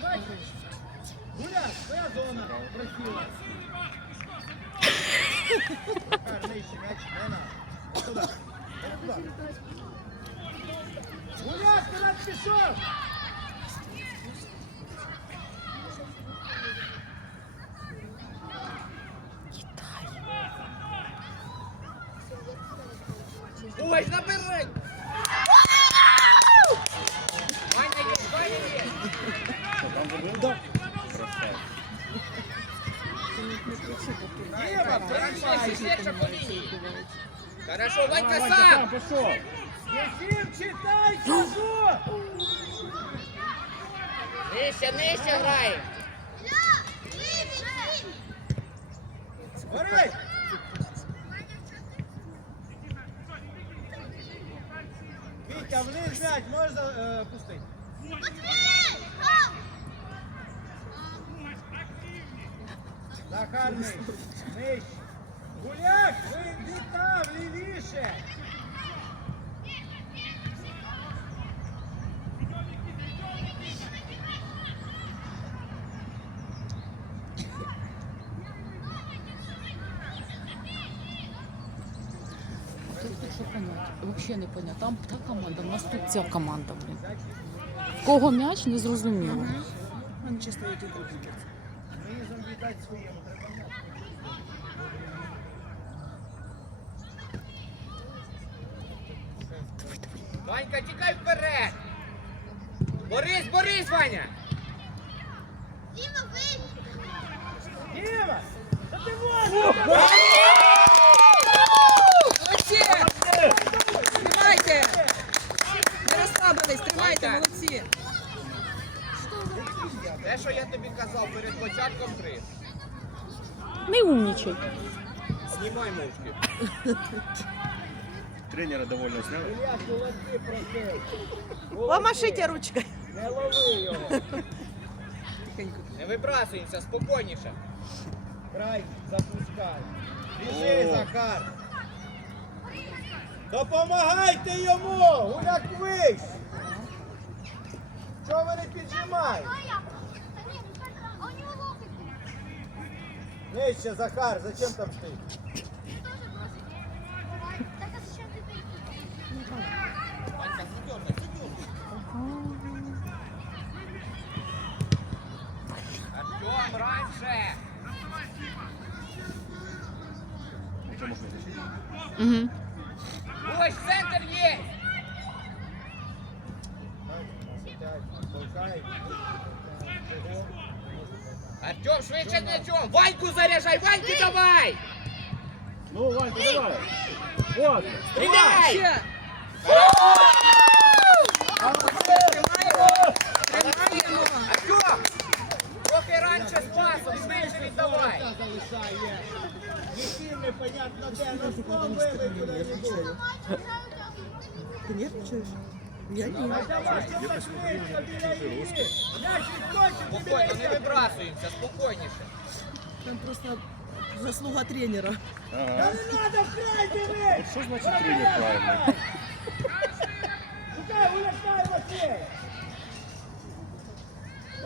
бачиш? Гуляк, твоя зона просіла. Захар, нижче, м'яч, не надо. От туди. От туди. Гуляк, куди ти пішов? Нижче, нижче граємо. Гори! Вітя, вони взять, можна е, пустити? Захарний, нижче. Гуляк, ви там, лівіше! вся команда. блін. В кого м'яч не зрозуміло. Вони чисто які. Ванька, тікай вперед! Борис, Борис, Ваня! Діма, ви! Діма! Та ти вон! розслабились, тримайте, молодці! Те, що я тобі казав перед початком гри. Не умнічай. Знімай мовчки. Тренера довольно сняли. Ілля, кулаки просив. Помашите ручкою. Не лови його. Тихенько. Не вибрасуємося, спокійніше. Край, запускай. Біжи, О. Захар. Допомагайте йому! Гуляк вийш! Чого ви не піджимаєте? Нижче, Захар, зачем там стоїть? Ванька, задернай, задернай. Артем, раньше! Нічого можна защитити. Угу. Ваньку заряжай! Ваньку давай! Ну, Ванька, давай. Вот. Стреляй! Ще! Тримаємо! Артем! Трохи раніше з пасом, швидше віддавай! залишає. Яким непонятно де, на стол вибив куди-небудь. Ти нервничаєш? Я ні. Давай, давай, швидко біля лінії. М'яч відскочив, ти Спокійно, не біля вибрасуємося, спокійніше. Там просто заслуга тренера. Та Ага. не треба вкрай диви! От що значить тренер правильно? Шукай, уляшай Василь!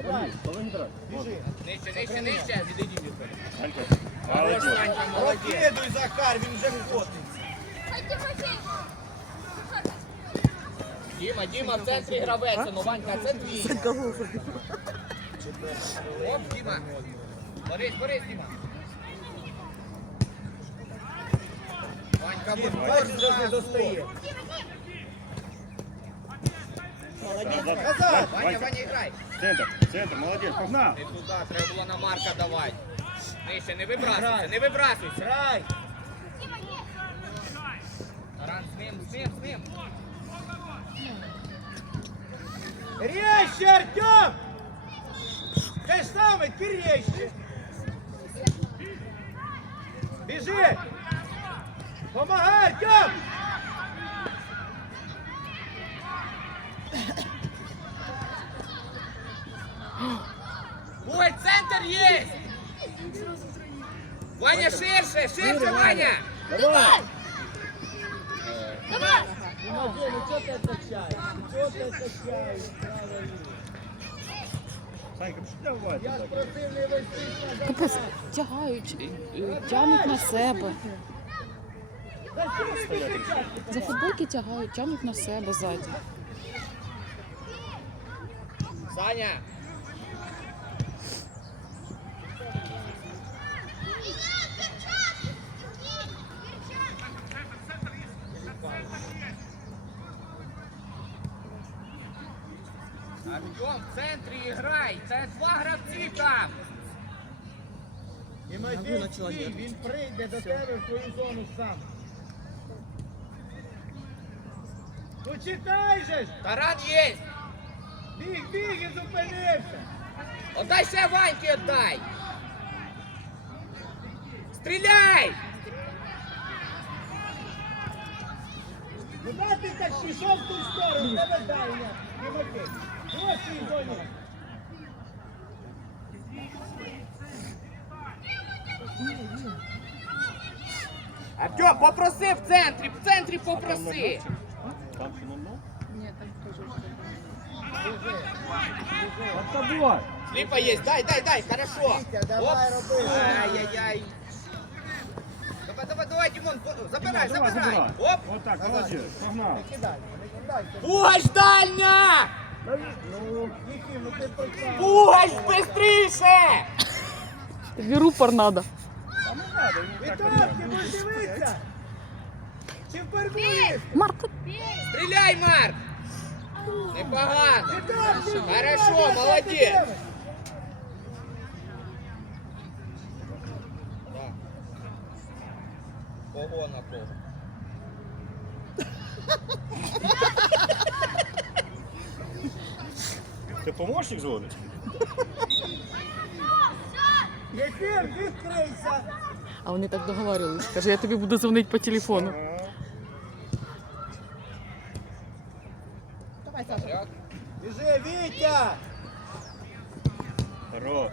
Давай, Половина грати. біжи. Нижче, нижче, нижче, відійди від мене. Ванька, Хорош, молодець. Ванька, молодець. Прокидуй, Захар, він вже котиться. Діма, Діма, в центрі гравець, ну Ванька, це твій. Оп, Діма. Борис, Борис, Діма. Ванька, не достає. Назад. Назад. Ваня, Ваня, грай. центр, центр, молодець, погнав. Не туди, треба було на Марка давати. Нижче, не вибрасуйся, не вибрасуйся. Грай! Таран, з ним, з ним, з ним. Резче, Артем! Те ж Біжи! Помагай, Тьом! Ой, центр є! Ваня, ширше, ширше, Ваня! Давай! Давай! Ну, ну, что ты отвечаешь? Что ты отвечаешь? Капець, тягають, е, е, тягнуть на себе. За футболки тягають, тягнуть на себе ззаді. Саня! І Матвій стій, він прийде до тебе в твою зону сам. Ну читай же ж! Таран є! Біг, біг і зупинився! Отдай ще Ваньки отдай! Стріляй! Ну да ти так пішов в ту сторону, тебе дальня. Тимофій. Ось цій зоні. Артем, попроси в центрі, в центрі попроси! Там що ну? Ні, там теж. От тобой! Сліпа є, дай, дай, дай, хорошо. Вітя, давай Оп. роби. Ай-яй-яй. Давай, давай, давай, Димон, по- забирай, Давай, забирай. забирай. Оп. Вот так, молодец, погнал. Не кидай, не кидай. Пугач дальня! Ну, Ніхім, ну ти почав. Пугач быстріше! Тобі рупор надо. Там не надо, не так Вітак, ти понятно. будеш дивитися? Чи впервые? Марко, Стріляй, Марк! Непогано. Вітак, ти Хорошо, впервые, молодець. ти дивишся? Да. Кого на кого? Ти помощник зводиш? Єфір, відкрийся. а вони так договорились. Каже, я тобі буду дзвонити по телефону. Давай, Саша. Ряд. Біжи, Вітя! Хорош.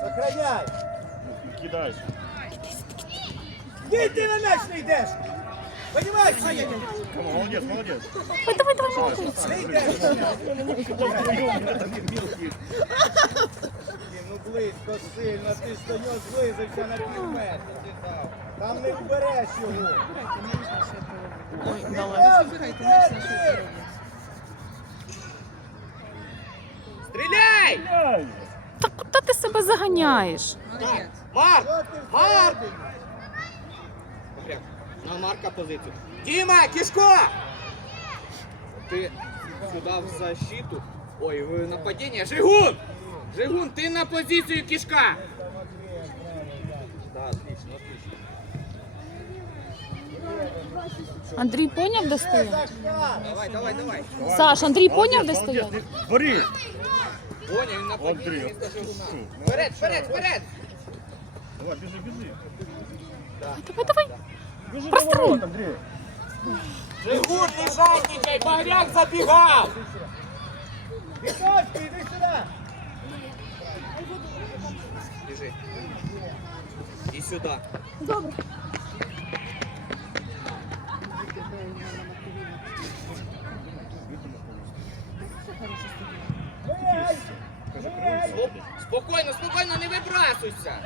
Сохраняй! Ну, Кидай. Де ти на м'яч не йдеш? Понімаєш? Кому, молодец, молодец. Ой, давай, давай. Ну близько сильно, ти ж до нього зблизився на пів метра. Там не вбереш його. Ой, далеко. Ось, Забирайте, де не все, що зробимо. Стріляй! Ай! Та куди ти себе заганяєш? Молодець. Марк! Марк! На Марка позицію. Діма, кішко! Ти сюди в защиту. Ой, в нападіння. Жигун! Жигун, ти на позицію кішка! Да, отлично, отлично. Андрій поняв, де стояти? Давай, давай, давай. Саш, Андрій поняв, де молодец. стояти? Поняв, він на Андрій. позиції Вперед, вперед, вперед! Давай, бежи, бежи. Давай, давай. Бежи Прострел. на ворот, Андрей. Жигун, не жадничай, Багряк забігав! Віточки, іди сюди! Біжи. І сюди. Бий! Бий! Оп, Спокійно, спокійно, не вибрасуйся.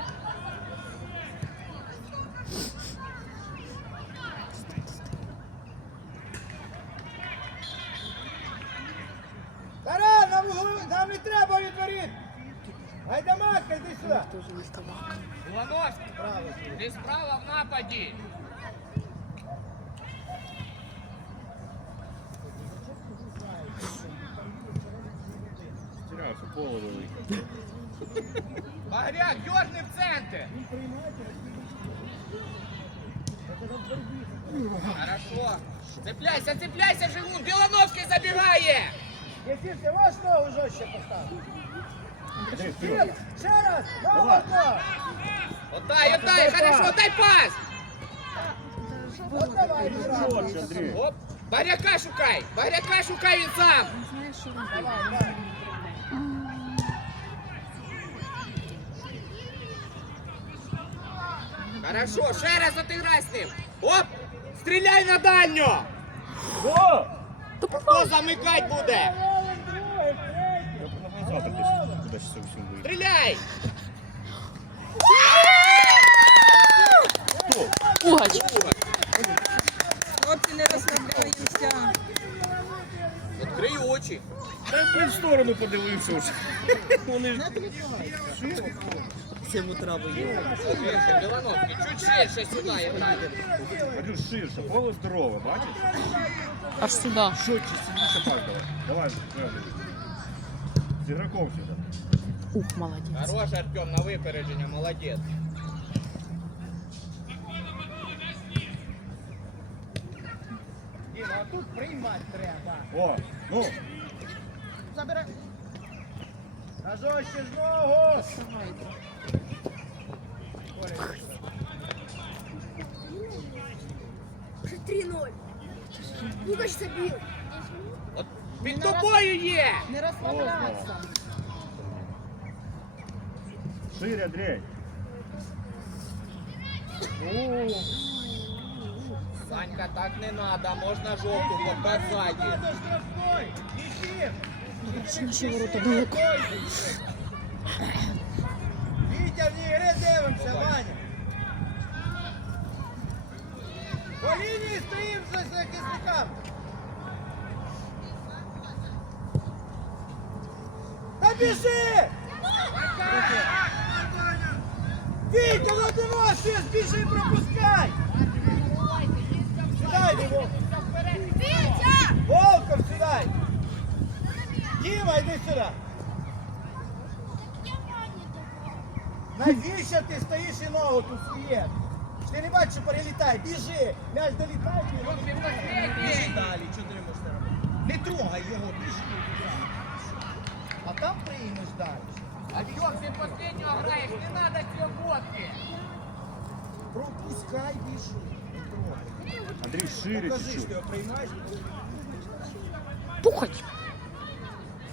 Ще раз! Отдай, отдай, хорошо, дай пас! Баряка шукай! Баряка шукай він сам! Хорошо, ще раз отыграй з ним! Оп! Стріляй на дальню! Хто замикать буде? Я назад десь кудись це всім вийде. Стріляй! Хто? Пугач. Хлопці, не розслабляємося. Відкрий очі. Та я блін, в сторону подивився вже. Вони ж... Ширше, Білановський, чуть ширше сюди грай. Говорю, ширше, поле здорове, бачиш? Аж сюди. Що чи сильніше так давай. Давай, З ігроком сюди. Ух, молодець. Хорош, Артем, на випередження, молодець. Діма, а тут приймати треба. О, ну, Забирай. На жорстче з ногу. Уже 3-0. Лукаш забил. От під тобою є! Не розслабляйся. шире, Андрей. О, Санька, так не надо, можна жовту показати. До штрафной. Іди. Це наші ворота далеко. Вітя, в ній гри дивимося, Ваня. По лінії стоїмо за захисниками. Та біжи! Вітя, Владимир, біжи, пропускай! Сідай, Диво! Витя! Волков, сідай! Діма, йди сюди! Навіщо ти стоїш і ногу тут стоїш? Ти не бачиш, що перелітає, біжи! М'яч долітає, біжи. біжи далі, що ти не можеш робити? Не трогай його, біжи. А там приймеш далі. Артем, ти последнього граєш, не надо ці обводки. Пропускай, біжи. Не трогай. Андрій, шире Покажи, що чуть-чуть. його приймаєш. Пугач.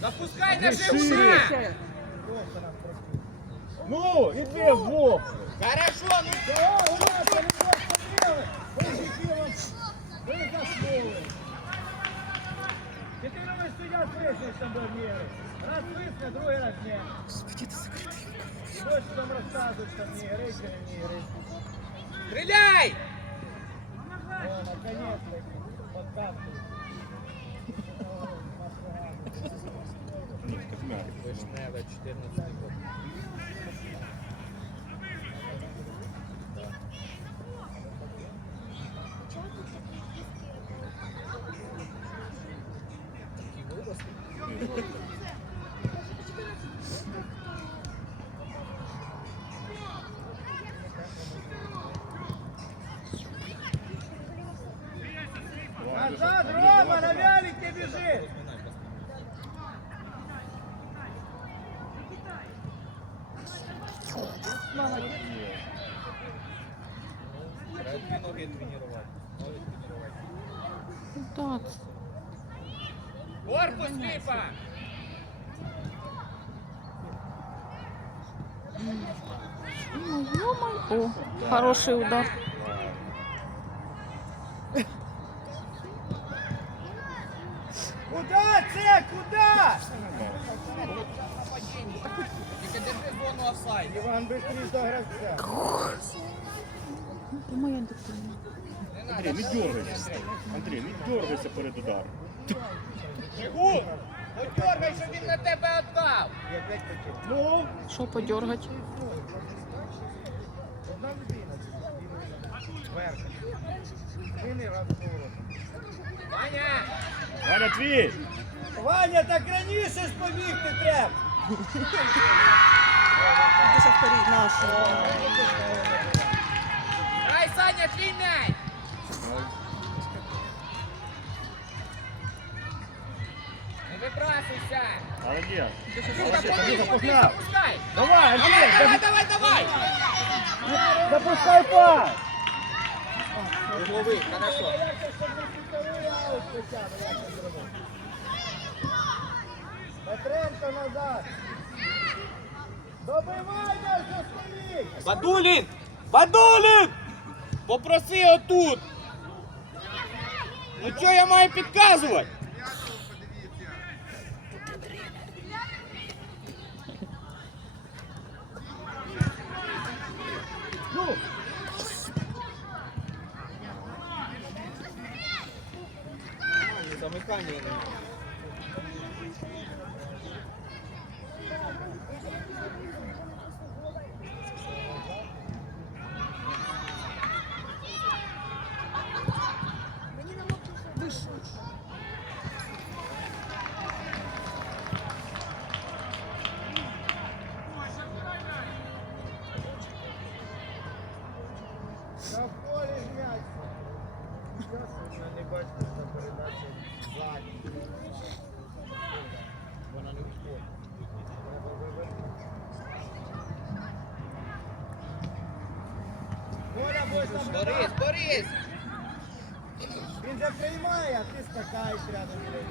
Запускай на Андрій, живуна! шире. Просто нас пропустив. Ну, іди в бок. Хорошо, ну О, у нас вони просто били. Ви ж ділом, ви заснули. І ти думаєш, суддя свиснеш там до міри. Раз свисне, другий раз ні. Господи, ти закритий. І ось там розказують, що не гри, чи не гри. стріляй! О, наконец-то, подкапки. Ні, так м'яко. Вишневе, 14 год. Корпус ліпа! Ну, ё-моё. О, хороший удар. Куда це? Куда? Тільки держи зону офсайд. Іван быстрее до гравця. Моя дитина. Андрій, не дергайся. Андрій, не дергайся перед ударом. Подергай, щоб він на тебе віддав! Ну, Що подергать? Одна людина. Верх. Вини раз поворот. Ваня! Ваня, твій! Ваня, так раніше ж побігти треба. Дуже. Грай, Саня, твій м'яч! Не вибрасуйся! Молодець. Люка, Запусти, побіг, побіг, погнав. запускай! Давай, Давай, Андрій, давай, давай, давай! запускай пас! Угловий, хорошо. Петренко назад. Добивай нас, що стоїть. Бадулін! Бадулін! Попроси отут! Ну що я маю підказувати? Замикання. та в полі ж м'яч. Вона не бачить, що передача ззаді. Вона не входить. Треба вивернути. Коля, будеш там Борис, Борис! Він же приймає, а ти скакаєш рядом з ним.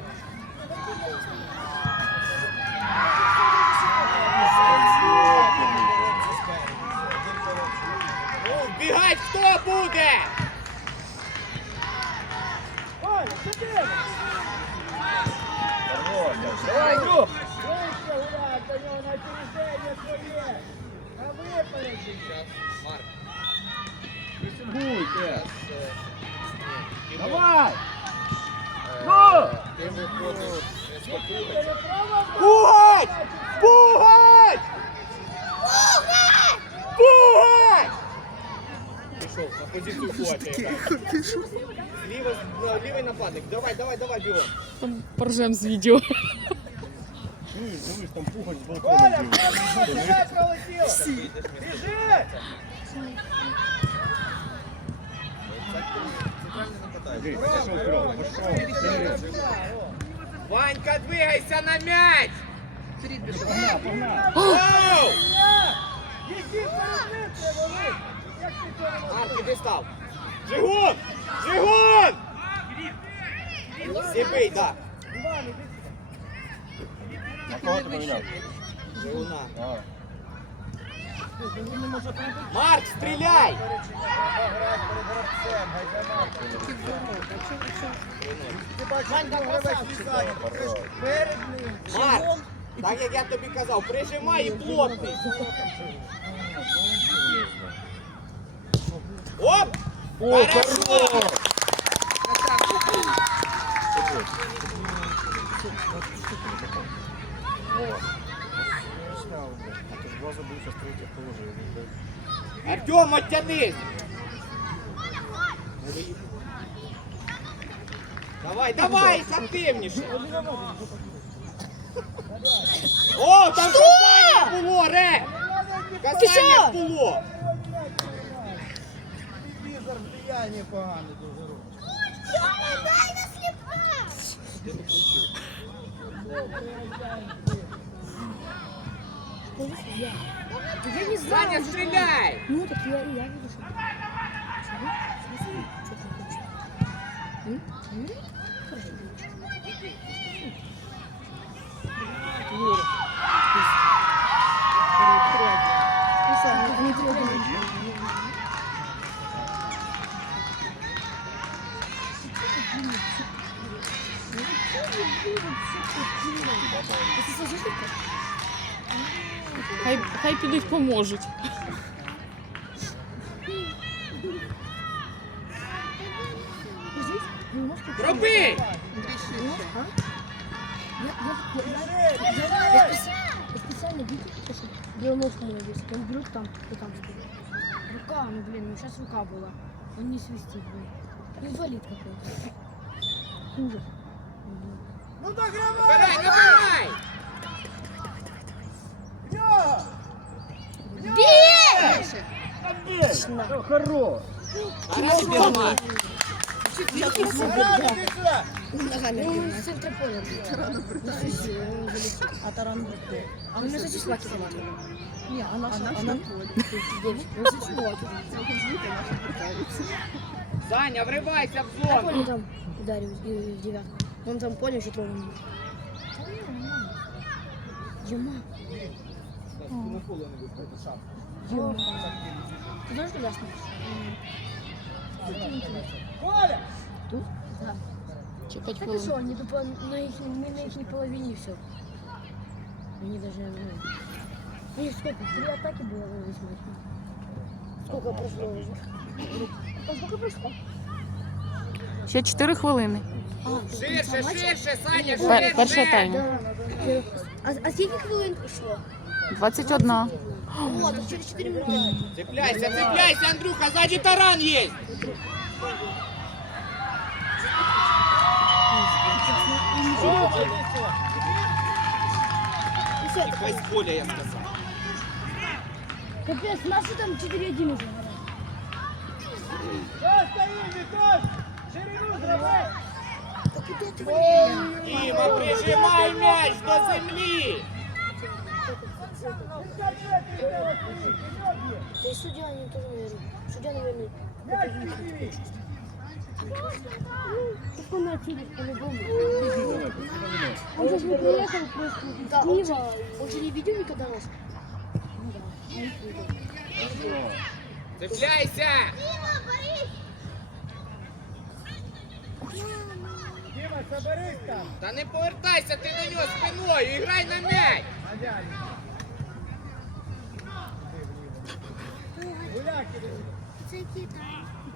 Ну, вбігать хто буде? Оля, що ти робиш? Хорош. Давай, Друг! Вище гуляй, до нього на опереження своє! На випередження! Марк, Буйте. Тимур, Давай. е, Ну! Ти виходиш з Ти Петровича. не права Пугать! Пугать! Пугать! Пішов, на позицію Фуача якраз. Лівий, е, лівий нападник. Давай, давай, давай, бігом. Там поржем з відео. Чуєш, дивись, там пугач з Коля, балкону бив. Ванька, двигайся на м'яч! Погнав, погнав. Оу! Їздіть перед ним, треба ви! Як ти цього не Марк, іди став. Жигун! Жигун! Зібий, так. Іван, іди На кого ти поміняв? Жигуна. А. Марк, стріляй! грати перед гравцем, гайдамак. Ти бачиш, що гравець відзаді, ти ж перед ним. Марк, так як я тобі казав, прижимай і плотний. Оп! О, Хорошо! Артем, оттянись! Давай, давай, активніше! О, там касання було, Ре! Касання було! Телевізор влияння погане дуже робить. Дай на слепа! Я не знаю. Саня, стреляй! Ну, так я, я вижу, что... Чего? Хай, хай підуть поможуть. Роби! А? Я, специально, белоножку мой весит. Он вдруг там, и там стоит. Рука, ну блин, ну сейчас рука была. Он не свистит, блин. Инвалид какой-то. Ужас. Ну догравай! Набирай, набирай! Поля. На свисти, он залетел. А таран А он за числа кидал. Не, а она девять. Он за числа Саня, вривайся в зону! понял, там ударил э, девятку. Он там понял, что тронул. Дима. Ё. Ты тоже туда смотришь? Коля! Тут? Да. Ще 5 Так и что, хвилин. они тупо на их, мы на их половине все. Они даже, ну... У них сколько? Три атаки было в весь матч. Сколько прошло уже? А сколько прошло? Ще 4 хвилини. А, Ширше, ширше, Саня, Пер- перший ширше. тайм. А, а сколько хвилин прошло? 21. О, так через 4 минуты. Цепляйся, цепляйся, Андрюха, сзади таран есть. Хай с поля, я сказал. Капец, наши там 4-1 уже. Що стоїть, Вітос? Ширину зроби! Дима, прижимай мяч до земли. Да и судья они тоже, наверное. Судья, наверное. М'яч підніміть! Так он отсюда по-любому. Он же не приехал просто из Киева. Он же не видел никогда нас. Ну да, он их видел. Цепляйся. Діма, соберись там! Та не повертайся ти до нього спиною, і грай на м'яч.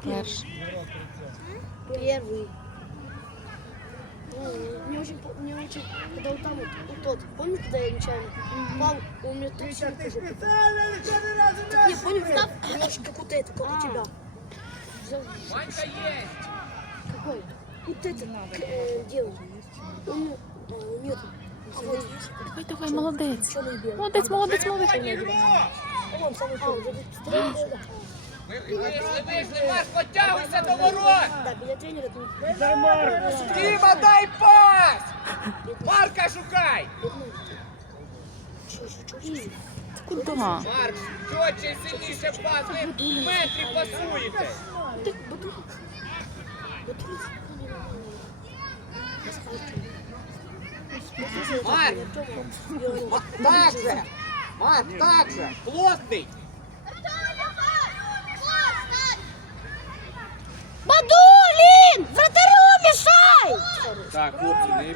Перший. Первый. Ну, Мне очень, по- мне очень, когда вот там вот, вот тот, помнишь, когда я нечаянно пал, и у меня так Вітя, сильно ти тоже. спеціально не разу Так м'яч я понял, зробив. встав, немножко как вот это, как у тебя. Взял, Манька є. Какой? Вот это, к- э, девушка. Он, э, нет. А вот, Давай, давай, молодець. черный белый. Молодець, молодець, молодець. А вон самый первый, вот этот тренер, да. Вийшли, вийшли, Маш, потягуйся до ворот. Да, біля тренера там. Дай Марку! Діма, дай пас. Марка шукай. Чё, чё, чё, чё? Куда? Марк, чотче, сильніше пас, ви в метрі пасуєте. Ты, батут. Батут. Марк, Ма- так же. Марк, так же. Плотний. Бадулин! Вратарю мешай! Так, хлопці, не!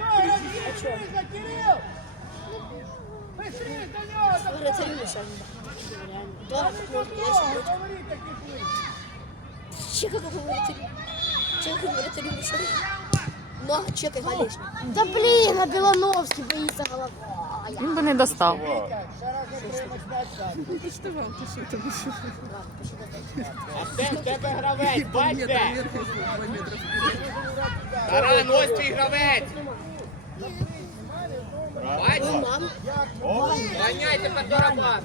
Вратарю. Да. Я ви! Чекай, как вратарю. Чекай, вратарю мешай. Но, чекай, галечник. Да блин, а Белановский боится голова. Він би не достав. Вітя, шарахай прямо здача. А де в тебе гравець? Бать де? Таран, ось твій гравець. Бать, Мам, ганяйте по тарабан.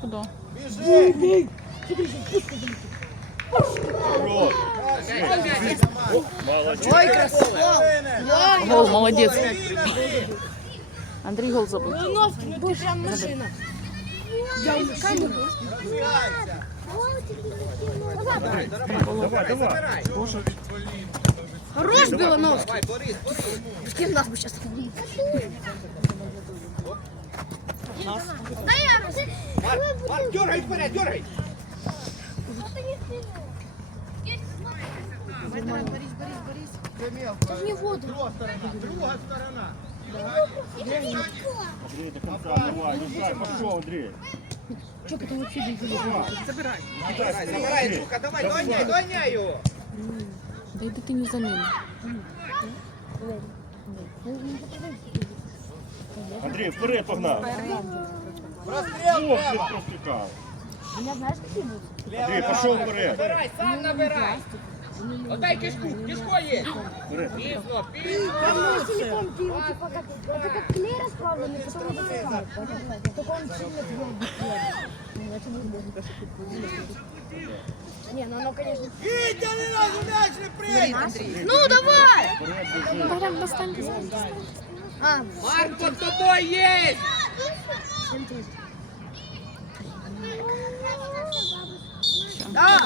Куди? Біжи! Рот. Молодець. Молодець. Ой, красиво. Гол, молодець. Ліна, ти! Андрій гол забив. Белановский, ну ты прям машина. Я камеру. Розбігайся! Давай, давай. Забирай. Хорош Белановский. Давай, Борис, Борис. С кем нас бы сейчас Марк, Марк, дергай вперед, дергай. Це мелко. не воду. Друга сторона, друга сторона. Андрей, до конца, давай, держай, пошел, Андрей. Что ты вообще не Забирай, забирай, Андрюха, давай, доганяй, доганяй його. Дай дитині заміну. Андрей, вперед погнал. Простріл Ох, треба! ты проскакал. У меня знаешь, какие будут? Андрей, пошел вперед. Набирай, сам набирай. Отдай кишку, кишко є. Вперед. Пізно, пізно. Там телефон, ты его типа как... Это как клей расправленный, потом его засыпает. Только он сильно твердый. Ну, это будет Не, ну оно, конечно... Вітя, ні разу м'яч не прийде! Ну, давай! Вперед бежи. Богдан, достань, достань. А, Марк, под тобою є. 7 Да!